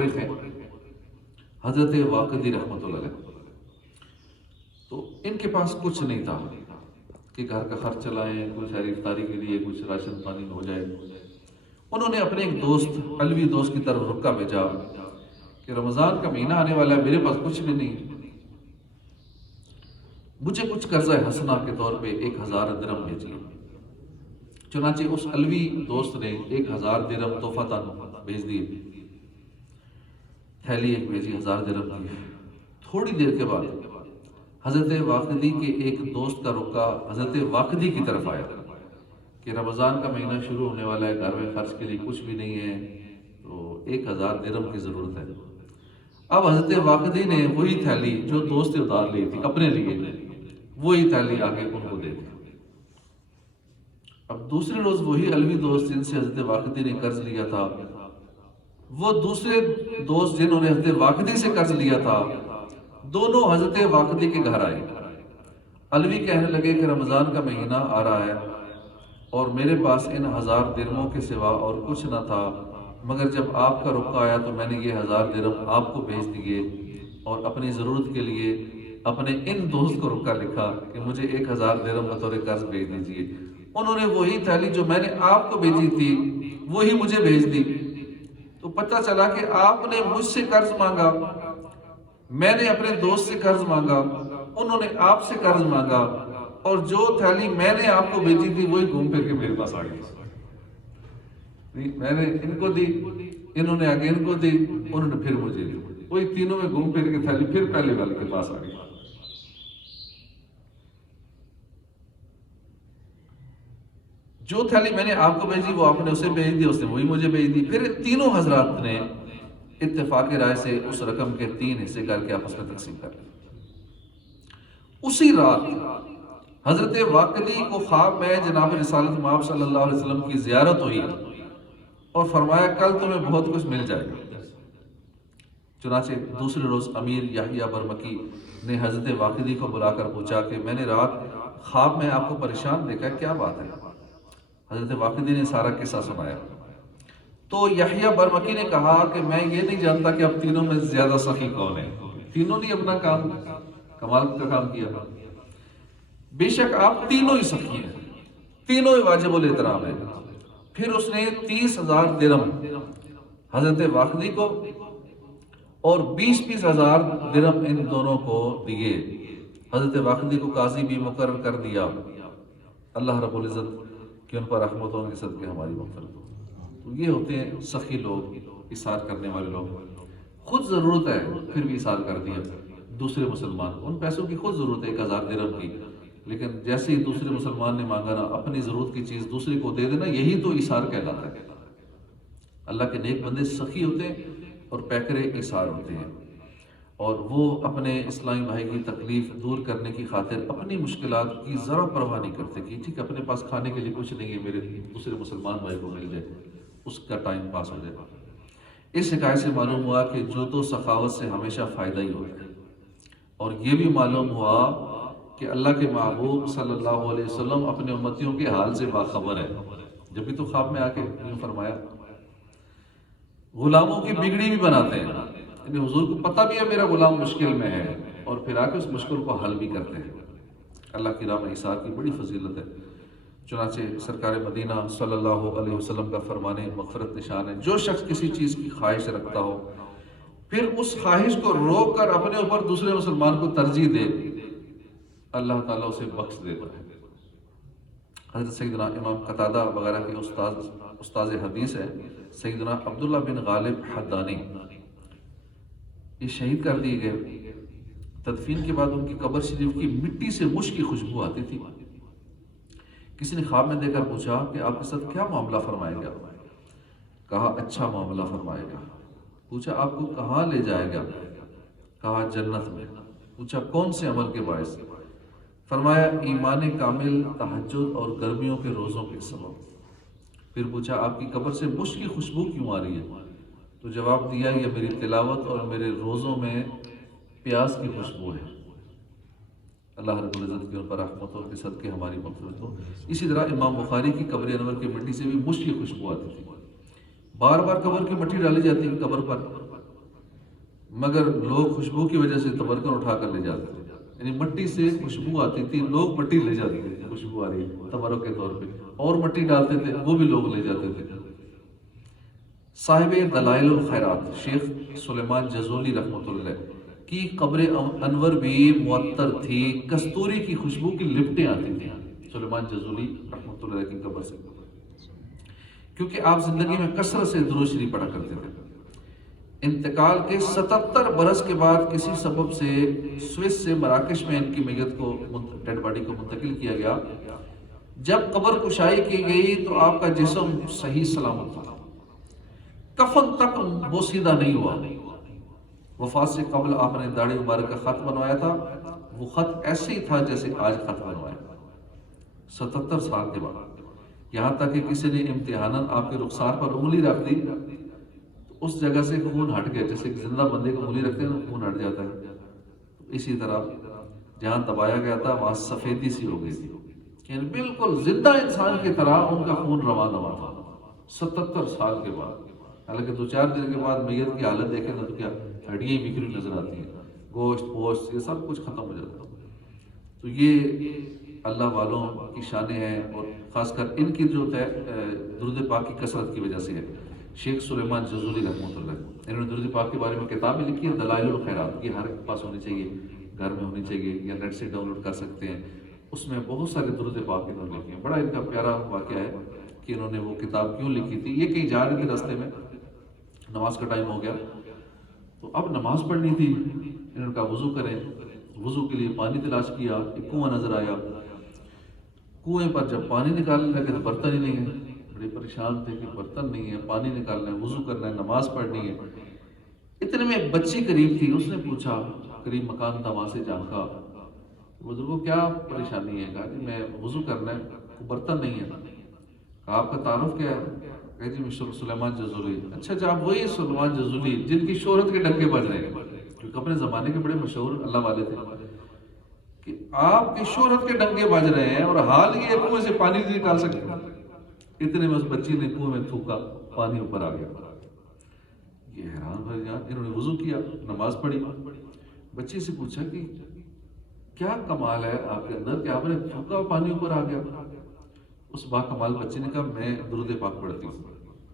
ہیں حضرت واقدی رحمۃ اللہ علیہ. تو ان کے پاس کچھ نہیں تھا کہ گھر کا خرچ چلائیں، کچھ ساری افطاری کے لیے کچھ راشن پانی ہو جائے. انہوں نے اپنے ایک دوست، علوی دوست کی طرف رکا بھیجا کہ رمضان کا مہینہ آنے والا ہے، میرے پاس کچھ بھی نہیں، مجھے کچھ قرضہ حسنہ کے طور پہ 1000 درہم بھیجیے. چنانچہ اس علوی دوست نے 1000 درہم تحفۃً بھیج دیے، تھیلی ایک بھیجی، 1000 درہم دی. تھوڑی دیر کے بعد حضرت واقدی کے ایک دوست کا رکا حضرت واقدی کی طرف آیا کہ رمضان کا مہینہ شروع ہونے والا ہے، گھر میں خرچ کے لیے کچھ بھی نہیں ہے، تو 1000 درہم کی ضرورت ہے. اب حضرت واقدی نے وہی تھیلی جو دوست نے اتار لی تھی اپنے لیے، وہی تھیلی آگے ان کو دے دی. اب دوسرے روز وہی علوی دوست جن سے حضرت واقدی نے قرض لیا تھا، وہ دوسرے دوست جنہوں نے حضرت واقدی سے قرض لیا تھا، دونوں حضرت واقدی کے گھر آئے. علوی کہنے لگے کہ رمضان کا مہینہ آ رہا ہے اور میرے پاس ان 1000 درہموں کے سوا اور کچھ نہ تھا، مگر جب آپ کا رکا آیا تو میں نے یہ 1000 درہم آپ کو بھیج دیے اور اپنی ضرورت کے لیے اپنے ان دوست کو رکا لکھا کہ مجھے 1000 درہم بطور قرض بھیج دیجیے. انہوں نے وہی تھیلی جو میں نے آپ کو بھیجی تھی وہی مجھے بھیج دی. تو پتہ چلا کہ آپ نے مجھ سے قرض مانگا، میں نے اپنے دوست سے قرض مانگا، انہوں نے آپ سے قرض مانگا، اور جو تھیلی میں نے آپ کو بھیجی تھی وہی گھوم پھر کے میرے پاس آ گئی. میں نے ان کو دی، انہوں نے آگے ان کو دی، انہوں نے پھر مجھے دی، وہی تینوں میں گھوم پھر کے تھیلی پھر پہلے والے کے پاس آ گئی. جو تھیلی میں نے آپ کو بھیجی وہ آپ نے اسے بھیج دی، اس نے وہی مجھے بھیج دی. پھر تینوں حضرات نے اتفاق رائے سے اس رقم کے 3 حصے کر کے آپس میں تقسیم کر لی. اسی رات حضرت واقدی کو خواب میں جناب رسالت مآب صلی اللہ علیہ وسلم کی زیارت ہوئی اور فرمایا کل تمہیں بہت کچھ مل جائے گا. چنانچہ دوسرے روز امیر یحییٰ برمکی نے حضرت واقدی کو بلا کر پوچھا کہ میں نے رات خواب میں آپ کو پریشان دیکھا، کیا بات ہے؟ حضرت واقدی نے سارا قصہ سنایا. تو یحییٰ برمکی نے کہا کہ میں یہ نہیں جانتا کہ اب تینوں میں زیادہ سخی کون ہے، تینوں نے اپنا کام کمال کا کام کیا. بے شک آپ تینوں ہی سخی ہیں، تینوں ہی واجب الاحترام ہیں. پھر اس نے 30,000 درہم حضرت واقدی کو اور 20 ہزار درہم ان دونوں کو دیے. حضرت واقدی کو قاضی بھی مقرر کر دیا. اللہ رب العزت کہ ان پر رحمتوں کے صدقے ہماری مغفرت ہو. تو یہ ہوتے ہیں سخی لوگ، اثار کرنے والے لوگ. خود ضرورت ہے پھر بھی اثار کر دیا. دوسرے مسلمان، ان پیسوں کی خود ضرورت ہے 1000 درہم کی، لیکن جیسے ہی دوسرے مسلمان نے مانگا نا اپنی ضرورت کی چیز دوسرے کو دے دینا، یہی تو اثار کہلاتا ہے. اللہ کے نیک بندے سخی ہوتے ہیں اور پیکرے اثار ہوتے ہیں، اور وہ اپنے اسلامی بھائی کی تکلیف دور کرنے کی خاطر اپنی مشکلات کی ذرا پرواہ نہیں کرتے کہ ٹھیک اپنے پاس کھانے کے لیے کچھ نہیں ہے، میرے دوسرے مسلمان بھائی کو مل جائے، اس کا ٹائم پاس ہو جائے. اس حکایت سے معلوم ہوا کہ جود و سخاوت سے ہمیشہ فائدہ ہی ہوتا ہے. اور یہ بھی معلوم ہوا کہ اللہ کے محبوب صلی اللہ علیہ وسلم اپنے امتیوں کے حال سے باخبر ہے. جبھی تو خواب میں آ کے فرمایا غلاموں کی بگڑی بھی بناتے ہیں، یعنی حضور کو پتہ بھی ہے میرا غلام مشکل میں ہے، اور پھر آ کے اس مشکل کو حل بھی کرتے ہیں. اللہ کی راہ میں اثار کی بڑی فضیلت ہے. چنانچہ سرکار مدینہ صلی اللہ علیہ وسلم کا فرمان مغفرت نشان ہے، جو شخص کسی چیز کی خواہش رکھتا ہو پھر اس خواہش کو روک کر اپنے اوپر دوسرے مسلمان کو ترجیح دے، اللہ تعالیٰ اسے بخش دیتا ہے. حضرت سیدنا امام قتادہ وغیرہ کے استاذ حدیث ہے سیدنا عبداللہ بن غالب حدانی، یہ شہید کر دیے گئے. تدفین کے بعد ان کی قبر شریف کی مٹی سے مشک کی خوشبو آتی تھی. کسی نے خواب میں دے کر پوچھا کہ آپ کے ساتھ کیا معاملہ فرمائے گا؟ کہا اچھا معاملہ فرمائے گا. پوچھا آپ کو کہاں لے جائے گا؟ کہا جنت میں. پوچھا کون سے عمل کے باعث؟ فرمایا ایمان کامل، تہجد اور گرمیوں کے روزوں کے سبب. پھر پوچھا آپ کی قبر سے مشک کی خوشبو کیوں آ رہی ہے؟ تو جواب دیا یہ میری تلاوت اور میرے روزوں میں پیاس کی خوشبو ہے. اللہ رب العزت کی ان پر رحمتوں کے صدقے ہماری مغفرت ہو. اسی طرح امام بخاری کی قبر انور کی مٹی سے بھی مشک کی خوشبو آتی تھی. بار بار قبر کی مٹی ڈالی جاتی ہے قبر پر مگر لوگ خوشبو کی وجہ سے تبرکن اٹھا کر لے جاتے تھے، یعنی مٹی سے خوشبو آتی تھی، لوگ مٹی لے جاتے تھے، خوشبو آ رہی ہے تبرک کے طور پہ، اور مٹی ڈالتے تھے، وہ بھی لوگ لے جاتے تھے۔ صاحب دلائل الخیرات شیخ سلیمان جزولی رحمۃ اللہ کی قبر انور بھی معطر تھی، کستوری کی خوشبو کی لپٹیں آتی تھیں سلیمان جزولی رحمۃ اللہ کی قبر سے، کیونکہ آپ زندگی میں کثرت سے درود شریف پڑھا کرتے تھے۔ انتقال کے 77 برس کے بعد کسی سبب سے سوئس سے مراکش میں ان کی میت کو، ڈیڈ باڈی کو منتقل کیا گیا۔ جب قبر کشائی کی گئی تو آپ کا جسم صحیح سلامت تھا، کفن تک بوسیدہ نہیں ہوا۔ وفات سے قبل آپ نے داڑھی مبارک کا خط بنوایا تھا، وہ خط ایسے ہی تھا جیسے آج خط بنوایا، 77 سال کے بعد۔ یہاں تک کہ کسی نے امتحاناً آپ کے رخسار پر انگلی رکھ دی تو اس جگہ سے خون ہٹ گیا، جیسے زندہ بندے کو انگلی رکھتے ہیں نا خون ہٹ جاتا ہے، اسی طرح جہاں دبایا گیا تھا وہاں سفیدی سی ہو گئی تھی، یعنی بالکل زندہ انسان کی طرح ان کا خون رواں دوا تھا 77 سال کے بعد۔ حالانکہ 2-4 دن کے بعد میت کی حالت دیکھیں نا تو کیا ہڈیاں بکھری نظر آتی ہیں، گوشت پوشت یہ سب کچھ ختم ہو جاتا ہے۔ تو یہ اللہ والوں کی شانیں ہیں، اور خاص کر ان کی جو درود پاک کی کثرت کی وجہ سے ہے۔ شیخ سلیمان جزولی رحمۃ اللہ انہوں نے درود پاک کے بارے میں کتاب بھی لکھی ہے، دلائل الخیرات، یہ ہر ایک پاس ہونی چاہیے، گھر میں ہونی چاہیے، یا نیٹ سے ڈاؤن لوڈ کر سکتے ہیں۔ اس میں بہت سارے درود پاک انہوں نے لکھے ہیں۔ بڑا ان کا پیارا واقعہ ہے کہ انہوں نے وہ کتاب کیوں لکھی تھی۔ یہ کہیں جا رہے تھے راستے میں، نماز کا ٹائم ہو گیا تو اب نماز پڑھنی تھی، انہوں نے کہا وضو کریں۔ وضو کے لیے پانی تلاش کیا، ایک کنواں نظر آیا، کنویں پر جب پانی نکالنے لگے تو برتن ہی نہیں ہے، بڑے پریشان تھے کہ برتن نہیں ہے، پانی نکالنا ہے، وضو کرنا ہے، نماز پڑھنی ہے۔ اتنے میں ایک بچی قریب تھی، اس نے پوچھا، قریب مکان تھا وہاں سے جھانکا، بزرگوں کیا پریشانی ہے؟ کہا کہ میں وضو کرنا ہے، برتن نہیں ہے۔ کہا آپ کا تعارف کیا ہے؟ کہا جی میں سلیمان جزولی۔ اچھا اچھا آپ وہی سلیمان جزولی جن کی شہرت کے ڈنکے بج رہے ہیں، کیونکہ اپنے زمانے کے بڑے مشہور اللہ والے تھے، کہ آپ کی شہرت کے ڈنکے بج رہے ہیں اور حال یہ کنویں سے پانی نہیں نکال سکتے۔ اتنے میں اس بچی نے کنویں میں تھوکا، پانی اوپر آ گیا۔ یہ حیران بھائی جان، انہوں نے وضو کیا، نماز پڑھی، بچی سے پوچھا کہ کیا کمال ہے آپ کے اندر کہ آپ نے تھوکا پانی اوپر آ گیا؟ اس با کمال بچے نے کہا میں درود پاک پڑھتی ہوں،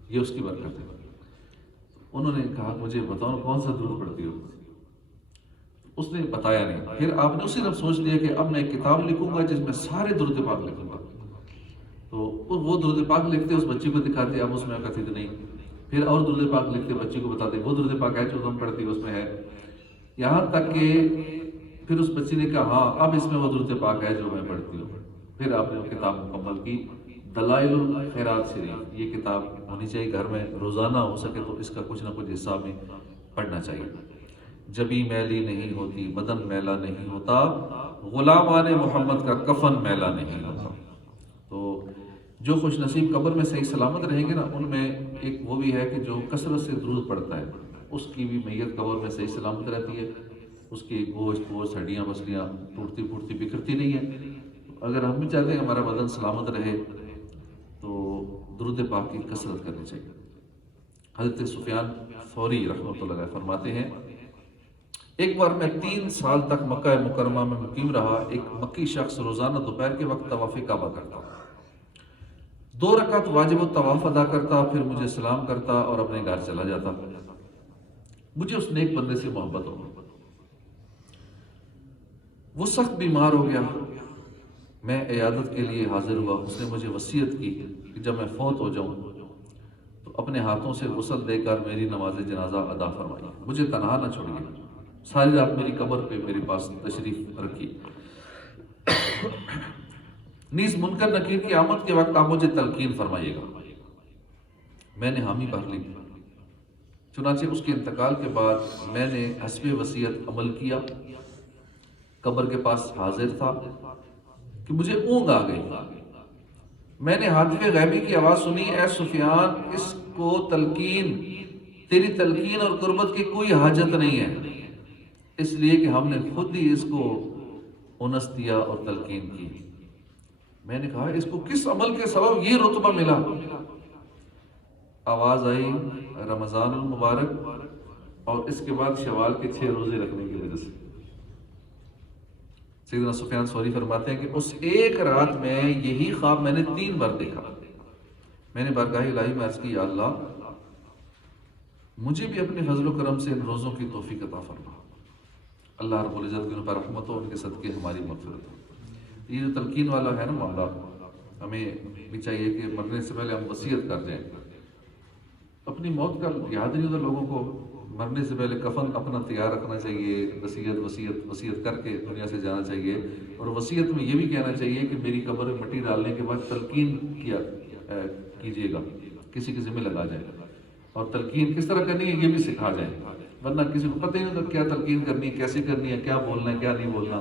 یہ اس کی برکت ہے۔ انہوں نے کہا مجھے بتاؤ کون سا درود پڑھتی ہو؟ اس نے بتایا نہیں۔ پھر آپ نے اسی طرح سوچ لیا کہ اب میں ایک کتاب لکھوں گا جس میں سارے درود پاک لکھوں گا، تو وہ درود پاک لکھتے اس بچی کو دکھاتے، اب اس میں کہتی نہیں، پھر اور درود پاک لکھتے بچی کو بتاتے وہ درود پاک ہے جو تم پڑھتی اس میں ہے، یہاں تک کہ پھر اس بچی نے کہا ہاں اب اس میں وہ درود پاک ہے جو میں پڑھتی ہوں۔ پھر آپ نے وہ کتاب مکمل کی، دلائل الخیرات شریف۔ یہ کتاب ہونی چاہیے گھر میں، روزانہ ہو سکے تو اس کا کچھ نہ کچھ حصہ میں پڑھنا چاہیے۔ جبی میلی نہیں ہوتی، بدن میلا نہیں ہوتا، غلامان محمد کا کفن میلا نہیں ہوتا۔ تو جو خوش نصیب قبر میں صحیح سلامت رہیں گے نا، ان میں ایک وہ بھی ہے کہ جو کثرت سے درود پڑھتا ہے، اس کی بھی میت قبر میں صحیح سلامت رہتی ہے، اس کی گوشت پوشت ہڈیاں بسلیاں ٹوٹتی پھوٹتی بکھرتی نہیں ہے۔ اگر ہم بھی چاہتے ہیں کہ ہمارا بدن سلامت رہے تو درود پاک کی کثرت کرنی چاہیے۔ حضرت سفیان ثوری رحمۃ اللہ علیہ فرماتے ہیں ایک بار میں 3 سال تک مکہ مکرمہ میں مقیم رہا، ایک مکی شخص روزانہ دوپہر کے وقت طواف کعبہ کرتا، 2 رکعت واجب الطواف ادا کرتا، پھر مجھے سلام کرتا اور اپنے گھر چلا جاتا۔ مجھے اس نیک بندے سے محبت ہو، وہ سخت بیمار ہو گیا، میں عیادت کے لیے حاضر ہوا۔ اس نے مجھے وصیت کی کہ جب میں فوت ہو جاؤں تو اپنے ہاتھوں سے غسل دے کر میری نماز جنازہ ادا فرمائی، مجھے تنہا نہ چھوڑیے، ساری رات میری قبر پہ میرے پاس تشریف رکھی، نیز منکر نکیر کی آمد کے وقت آپ مجھے تلقین فرمائیے گا۔ میں نے حامی بھر لی۔ چنانچہ اس کے انتقال کے بعد میں نے حسب وصیت عمل کیا، قبر کے پاس حاضر تھا کہ مجھے اونگ آ گئی۔ میں نے ہاتف غیبی کی آواز سنی، اے سفیان اس کو تلقین، تیری تلقین اور قربت کی کوئی حاجت نہیں ہے، اس لیے کہ ہم نے خود ہی اس کو انس دیا اور تلقین کی۔ میں نے کہا اس کو کس عمل کے سبب یہ رتبہ ملا؟ آواز آئی رمضان المبارک اور اس کے بعد شوال کے 6 روزے رکھنے کی وجہ سے سیدنا سفیان ثوری فرماتے ہیں کہ اس ایک رات میں یہی خواب میں نے 3 بار دیکھا. میں نے بارگاہ الہی میں عرض کی یا اللہ مجھے بھی اپنے فضل و کرم سے ان روزوں کی توفیق عطا فرما. اللہ رب العزت کی ان پر رحمت ہو، ان کے صدقے ہماری مغفرت ہو. یہ جو تلقین والا ہے نا معاملہ، ہمیں بھی چاہیے کہ مرنے سے پہلے ہم وصیت کر دیں. اپنی موت کا یاد نہیں ہوتا لوگوں کو، مرنے سے پہلے کفن اپنا تیار رکھنا چاہیے، وصیت کر کے دنیا سے جانا چاہیے. اور وصیت میں یہ بھی کہنا چاہیے کہ میری قبر میں مٹی ڈالنے کے بعد تلقین کیجیے گا، کسی کے ذمہ لگا جائے. اور تلقین کس طرح کرنی ہے یہ بھی سکھا جائے، ورنہ کسی کو پتہ ہی نہیں ہوتا کیا تلقین کرنی ہے، کیسے کرنی ہے، کیا بولنا ہے، کیا نہیں بولنا.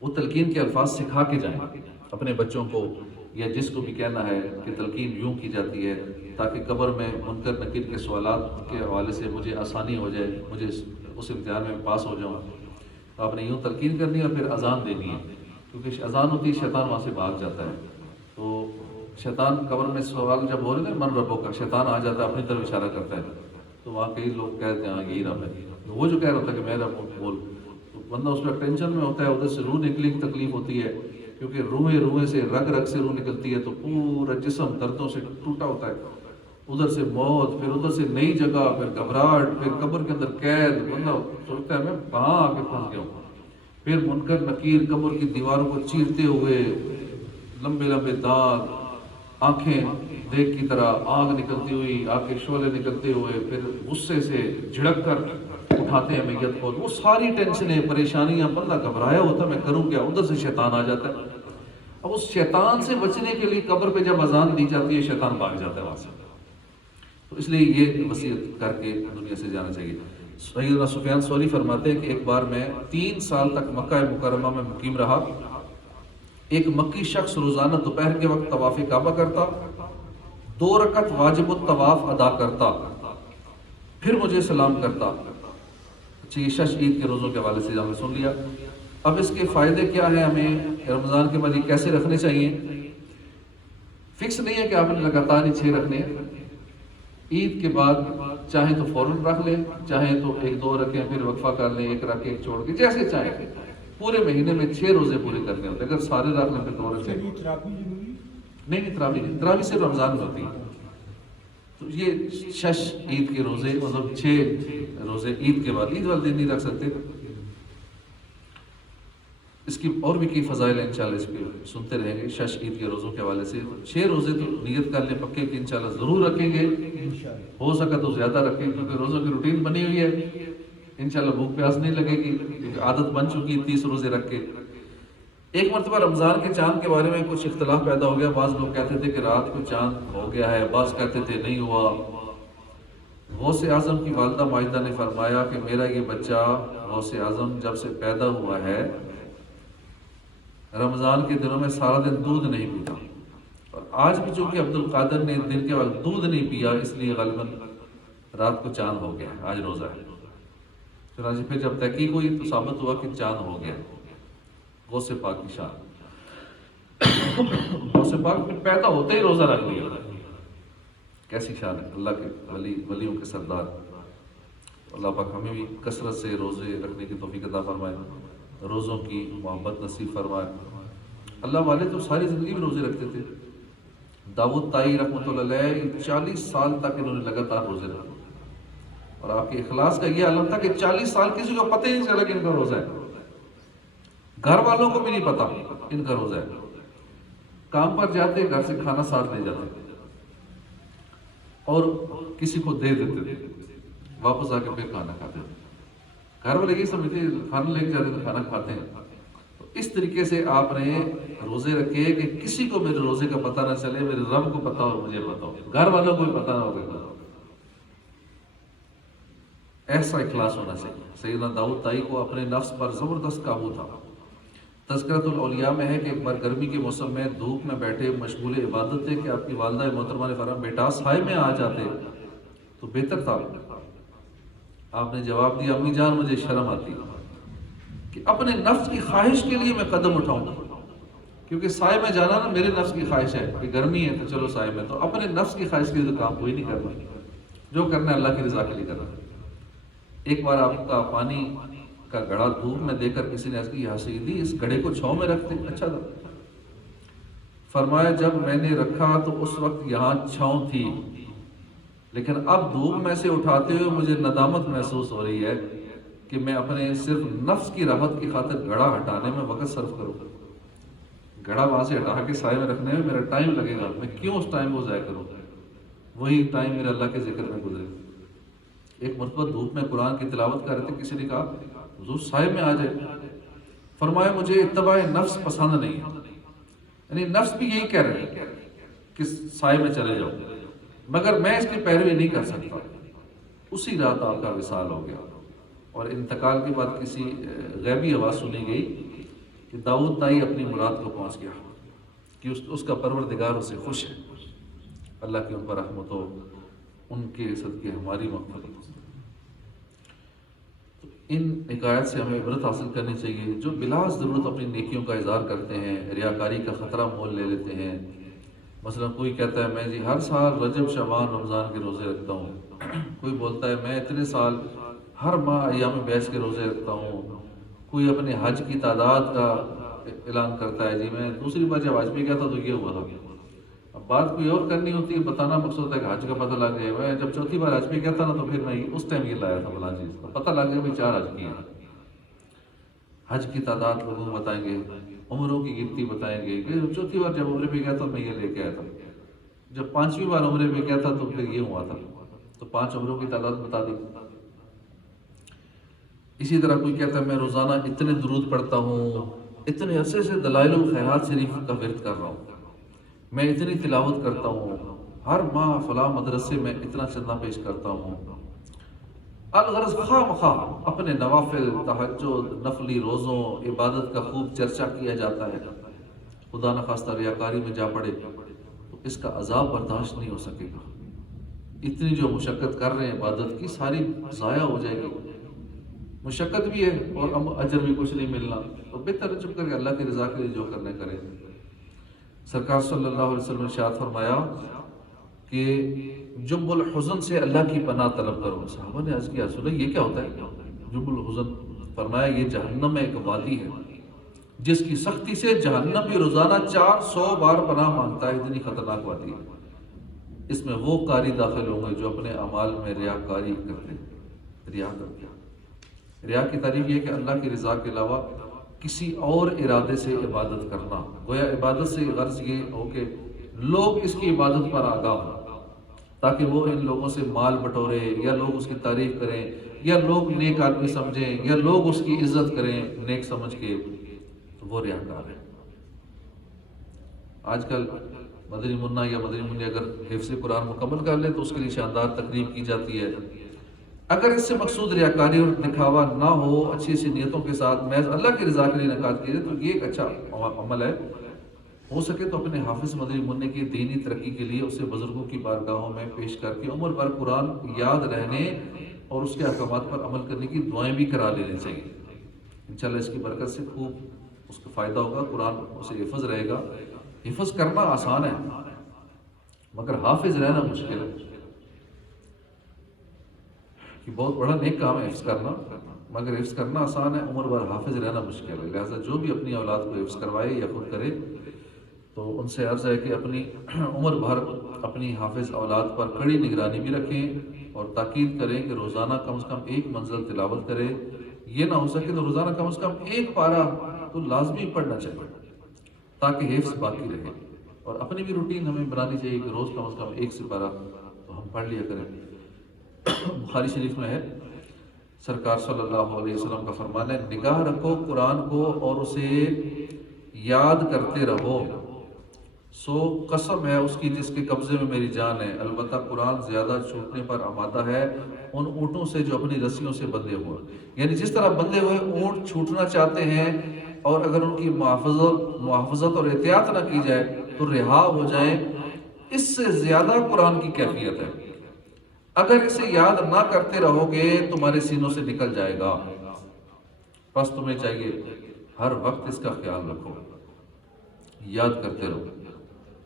وہ تلقین کے الفاظ سکھا کے جائیں اپنے بچوں کو، یا جس کو بھی کہنا ہے کہ تلقین یوں کی جاتی ہے تاکہ قبر میں منکر نکیر کے سوالات کے حوالے سے مجھے آسانی ہو جائے، مجھے اس امتحان میں پاس ہو جاؤں. تو آپ نے یوں تلقین کرنی ہے اور پھر اذان دینی ہے، کیونکہ اذان ہوتی ہے شیطان وہاں سے بھاگ جاتا ہے. تو شیطان قبر میں سوال جب ہو رہے ہیں من ربوں کا، شیطان آ جاتا ہے اپنی طرف اشارہ کرتا ہے. تو وہاں کئی لوگ کہتے ہیں ہاں یہی رب ہے، وہ جو کہہ رہا ہوتا ہے کہ میں رب بول، تو بندہ اس میں ٹینشن میں ہوتا ہے، ادھر سے روح نکلنے کی تکلیف ہوتی ہے، کیونکہ روح سے رگ سے روح نکلتی ہے تو پورا جسم دردوں سے ٹوٹا ہوتا ہے. ادھر سے موت، پھر ادھر سے نئی جگہ، پھر گھبراہٹ، پھر قبر کے اندر قید. بندہ سوچتا ہے میں کہاں آ کے پھنس گیا ہوں. پھر منکر نکیر قبر کی دیواروں کو چیرتے ہوئے، لمبے لمبے داغ، آنکھیں دیکھ کی طرح آگ نکلتی ہوئی، آگ کے شعلے نکلتے ہوئے، پھر غصے سے جھڑک کر اٹھاتے ہیں میت کو. وہ ساری ٹینشنیں، پریشانیاں، بندہ گھبرایا ہوتا ہے میں کروں کیا، ادھر سے شیطان آ جاتا ہے. اب اس شیطان سے بچنے کے لیے قبر پہ جب اذان دی جاتی ہے شیطان بھاگ جاتا ہے وہاں سے. تو اس لیے یہ وصیت کر کے دنیا سے جانا چاہیے. سیدنا سفیان ثوری فرماتے ہیں کہ ایک بار میں 3 سال تک مکہ مکرمہ میں مقیم رہا. ایک مکی شخص روزانہ دوپہر کے وقت طواف کعبہ کرتا، 2 رکعت واجب الطواف ادا کرتا، پھر مجھے سلام کرتا. اچھا، یہ شش عید کے روزوں کے حوالے سے ہم نے سن لیا. اب اس کے فائدے کیا ہیں، ہمیں رمضان کے بعد یہ کیسے رکھنے چاہیے. فکس نہیں ہے کہ آپ نے لگاتار ہی 6 رکھنے ہیں. عید کے بعد چاہیں تو فوراً رکھ لیں، چاہیں تو 1-2 رکھیں، پھر وقفہ کر لیں، 1 رکھ کے 1 چھوڑ کے، جیسے چاہیں. پورے مہینے میں 6 روزے پورے کرنے ہوتے ہیں. اگر سارے رکھ لیں پھر 2 رکھیں. نہیں، تراویح صرف رمضان میں ہوتی ہے. تو یہ شش عید کے روزے، مطلب 6 روزے عید کے بعد، عید والے دن نہیں رکھ سکتے. اس کی اور بھی کئی فضائل ہیں، انشاءاللہ اس پہ سنتے رہیں گے. شش عید کے روزوں کے حوالے سے 6 روزے تو نیت کر لیں پکے کہ انشاءاللہ ضرور رکھیں گے. ہو سکا تو زیادہ رکھیں، کیونکہ روزوں کی روٹین بنی ہوئی ہے. انشاءاللہ بھوک پیاس نہیں لگے گی، کیونکہ عادت بن چکی 30 روزے رکھ کے. ایک مرتبہ رمضان کے چاند کے بارے میں کچھ اختلاف پیدا ہو گیا. بعض لوگ کہتے تھے کہ رات کو چاند ہو گیا ہے، بعض کہتے تھے نہیں ہوا. غوث اعظم کی والدہ ماجدہ نے فرمایا کہ میرا یہ بچہ غوث اعظم جب سے پیدا ہوا ہے رمضان کے دنوں میں سارا دن دودھ نہیں پیتا، اور آج بھی چونکہ عبد القادر نے دن کے وقت دودھ نہیں پیا، اس لیے غالباً رات کو چاند ہو گیا، آج روزہ ہے. چنانچہ پھر جب تحقیق ہوئی تو ثابت ہوا کہ چاند ہو گیا. غوث پاک کی شان، غوث پاک پیدا ہوتے ہی روزہ رکھ لیا. کیسی شان ہے اللہ کے ولیوں کے سردار. اللہ پاک ہمیں بھی کثرت سے روزے رکھنے کی توفیق عطا فرمائے، روزوں کی محبت نصیب فرمائے. اللہ والے تو ساری زندگی میں روزے رکھتے تھے. داؤد طائی رحمۃ اللہ علیہ 40 سال تک انہوں نے لگاتار روزے رکھے، اور آپ کے اخلاص کا یہ عالم تھا کہ 40 سال کسی کو پتہ ہی نہیں چلا کہ ان کا روزہ ہے. گھر والوں کو بھی نہیں پتا ان کا روزہ ہے. کام پر جاتے، گھر سے کھانا ساتھ لے جاتے اور کسی کو دے دیتے تھے، واپس آ کے پھر کھانا کھاتے تھے. گھر والے یہ سمجھتے کھانا لے کے جاتے تو کھانا کھاتے ہیں. تو اس طریقے سے آپ نے روزے رکھے کہ کسی کو میرے روزے کا پتہ نہ چلے، میرے رب کو پتہ ہو، مجھے پتہ ہو، گھر والوں کو بھی پتہ نہ ہوگا. ایسا اخلاص ہونا چاہیے. سیدنا داؤد طائی کو اپنے نفس پر زبردست قابو تھا. تذکرۃ الاولیاء میں ہے کہ ایک بار گرمی کے موسم میں دھوپ میں بیٹھے مشغول عبادت تھے کہ آپ کی والدہ محترمہ نے فرمایا بیٹا سائے میں آ جاتے تو بہتر تھا. آپ نے جواب دیا امی جان مجھے شرم آتی کہ اپنے نفس کی خواہش کے لیے میں قدم اٹھاؤں، کیونکہ سائے میں جانا نا میرے نفس کی خواہش ہے کہ گرمی ہے تو چلو سائے میں، تو اپنے نفس کی خواہش کے لیے تو کام کوئی نہیں کرنا. جو کرنا ہے اللہ کی رضا کے لیے کرنا. ایک بار آپ کا پانی کا گڑھا دھوپ میں دے کر کسی نے عرض کی یا سیدی اس گڑھے کو چھاؤں میں رکھ دیں، اچھا تھا۔ فرمایا جب میں نے رکھا تو اس وقت یہاں چھاؤں تھی، لیکن اب دھوپ میں سے اٹھاتے ہوئے مجھے ندامت محسوس ہو رہی ہے کہ میں اپنے صرف نفس کی راحت کی خاطر گڑھا ہٹانے میں وقت صرف کروں، گڑھا وہاں سے ہٹا کے سائے میں رکھنے میں میرا ٹائم لگے گا، میں کیوں اس ٹائم کو ضائع کروں، وہی ٹائم میرا اللہ کے ذکر میں گزرے۔ ایک مرتبہ دھوپ میں قرآن کی تلاوت کر رہے تھے، کسی نے کہا حضور سائے میں آ جائے، فرمایا مجھے اتباع نفس پسند نہیں ہے، یعنی نفس بھی یہی کہہ رہے ہیں کہ سائے میں چلے جاؤ، مگر میں اس کی پیروی نہیں کر سکتا۔ اسی رات آپ کا وصال ہو گیا، اور انتقال کے بعد کسی غیبی آواز سنی گئی کہ داؤد دائی اپنی مراد کو پہنچ گیا، کہ اس کا پروردگار اسے خوش ہے۔ اللہ کی ان پر رحمت ہو، ان کے صدقے ہماری مغفرت ہو۔ ان حکایت سے ہمیں عبرت حاصل کرنی چاہیے۔ جو بلا ضرورت اپنی نیکیوں کا اظہار کرتے ہیں، ریاکاری کا خطرہ مول لے لیتے ہیں، مثلا کوئی کہتا ہے میں جی ہر سال رجب شعبان رمضان کے روزے رکھتا ہوں، کوئی بولتا ہے میں اتنے سال ہر ماہ ایام بیس کے روزے رکھتا ہوں، کوئی اپنے حج کی تعداد کا اعلان کرتا ہے، جی میں دوسری بار جب حج پہ گیا تھا تو یہ ہوا تھا۔ اب بات کوئی اور کرنی ہوتی ہے، بتانا مقصد ہوتا ہے کہ حج کا پتہ لگ جائے، میں جب چوتھی بار حج پہ گیا تھا نا تو پھر میں اس ٹائم یہ لایا تھا فلاں چیز، تو پتہ لگ گیا بھی 4 حج کیے ہیں۔ حج کی تعداد لوگوں کو بتائیں گے، عمروں کی گنتی بتائیں گے کہ چوتھی بار جب عمرے پہ گیا تھا میں یہ لے کے آیا تھا، جب 5ویں بار عمرے پہ گیا تھا تو پھر یہ ہوا تھا، تو 5 عمروں کی تعداد بتا دی۔ اسی طرح کوئی کہتا ہے میں روزانہ اتنے درود پڑھتا ہوں، اتنے عرصے سے دلائل الخیرات شریف کا ورد کر رہا ہوں، میں اتنی تلاوت کرتا ہوں، ہر ماہ فلاں مدرسے میں اتنا چندہ پیش کرتا ہوں۔ الغرض خواہ مخواہ اپنے نوافل، تہجد، نفلی روزوں، عبادت کا خوب چرچا کیا جاتا ہے، خدا نخواستہ ریاکاری میں جا پڑے تو اس کا عذاب برداشت نہیں ہو سکے گا۔ اتنی جو مشقت کر رہے ہیں عبادت کی ساری ضائع ہو جائے گی، مشقت بھی ہے اور اجر بھی کچھ نہیں ملنا، تو بہتر چپ کر کے اللہ کی رضا کے لیے جو کرنے کرے۔ سرکار صلی اللہ علیہ وسلم نے ارشاد فرمایا کہ جب الحزن سے اللہ کی پناہ طلب کرو۔ صحابہ نے عرض کیا رسول اللہ یہ کیا ہوتا ہے جب الحزن؟ فرمایا یہ جہنم میں ایک وادی ہے جس کی سختی سے جہنم بھی روزانہ 400 بار پناہ مانگتا ہے، اتنی خطرناک وادی ہے۔ اس میں وہ قاری داخل ہوں گے جو اپنے اعمال میں ریاکاری کرتے ہیں، ریا کرتے ہیں۔ ریا کی تعریف یہ کہ اللہ کی رضا کے علاوہ کسی اور ارادے سے عبادت کرنا، گویا عبادت سے غرض یہ ہو کہ لوگ اس کی عبادت پر آگاہ ہوں تاکہ وہ ان لوگوں سے مال بٹورے، یا لوگ اس کی تعریف کریں، یا لوگ نیک آدمی سمجھیں، یا لوگ اس کی عزت کریں نیک سمجھ کے، تو وہ ریاکار ہے۔ آج کل مدنی منا یا مدنی منی اگر حفظ قرآن مکمل کر لے تو اس کے لیے شاندار تقریب کی جاتی ہے۔ اگر اس سے مقصود ریاکاری اور دکھاوا نہ ہو، اچھی سی نیتوں کے ساتھ محض اللہ کی رضا کے لیے انعقاد کیے تو یہ ایک اچھا عمل ہے۔ ہو سکے تو اپنے حافظ مدنی منع کی دینی ترقی کے لیے اسے بزرگوں کی بارگاہوں میں پیش کر کے عمر بھر قرآن یاد رہنے اور اس کے احکامات پر عمل کرنے کی دعائیں بھی کرا لینی چاہیے۔ انشاءاللہ اس کی برکت سے خوب اس کو فائدہ ہوگا، قرآن اسے حفظ رہے گا۔ حفظ کرنا آسان ہے مگر حافظ رہنا مشکل ہے، کہ بہت بڑا نیک کام ہے حفظ کرنا، مگر حفظ کرنا آسان ہے، عمر بھر حافظ رہنا مشکل ہے۔ لہٰذا جو بھی اپنی اولاد کو حفظ کروائے یا خود کرے تو ان سے عرض ہے کہ اپنی عمر بھر اپنی حافظ اولاد پر کڑی نگرانی بھی رکھیں اور تاکید کریں کہ روزانہ کم از کم 1 منزل تلاوت کرے، یہ نہ ہو سکے تو روزانہ کم از کم 1 پارہ تو لازمی پڑھنا چاہیے تاکہ حفظ باقی رہے۔ اور اپنی بھی روٹین ہمیں بنانی چاہیے کہ روز کم از کم 1 سپارہ تو ہم پڑھ لیا کریں۔ بخاری شریف میں ہے، سرکار صلی اللہ علیہ وسلم کا فرمان ہے نگاہ رکھو قرآن کو اور اسے یاد کرتے رہو، سو قسم ہے اس کی جس کے قبضے میں میری جان ہے، البتہ قرآن زیادہ چھوٹنے پر آمادہ ہے ان اونٹوں سے جو اپنی رسیوں سے بندھے ہوئے۔ یعنی جس طرح بندھے ہوئے اونٹ چھوٹنا چاہتے ہیں اور اگر ان کی محافظت اور احتیاط نہ کی جائے تو رہا ہو جائیں، اس سے زیادہ قرآن کی کیفیت ہے۔ اگر اسے یاد نہ کرتے رہو گے تمہارے سینوں سے نکل جائے گا، بس تمہیں چاہیے ہر وقت اس کا خیال رکھو، یاد کرتے رہو،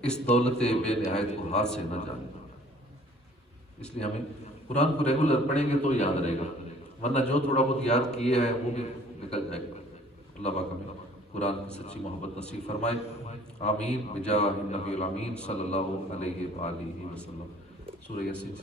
اس دولت بے نہایت کو ہاتھ سے نہ جانے۔ اس لیے ہمیں قرآن کو ریگولر پڑھیں گے تو یاد رہے گا، ورنہ جو تھوڑا بہت یاد کیے ہیں وہ بھی نکل جائے گا۔ اللہ پاک ہمیں قرآن کی سچی محبت نصیب فرمائے، آمین بجاہ النبی الامین صلی اللہ علیہ وآلہ وسلم۔ سورہ یاسین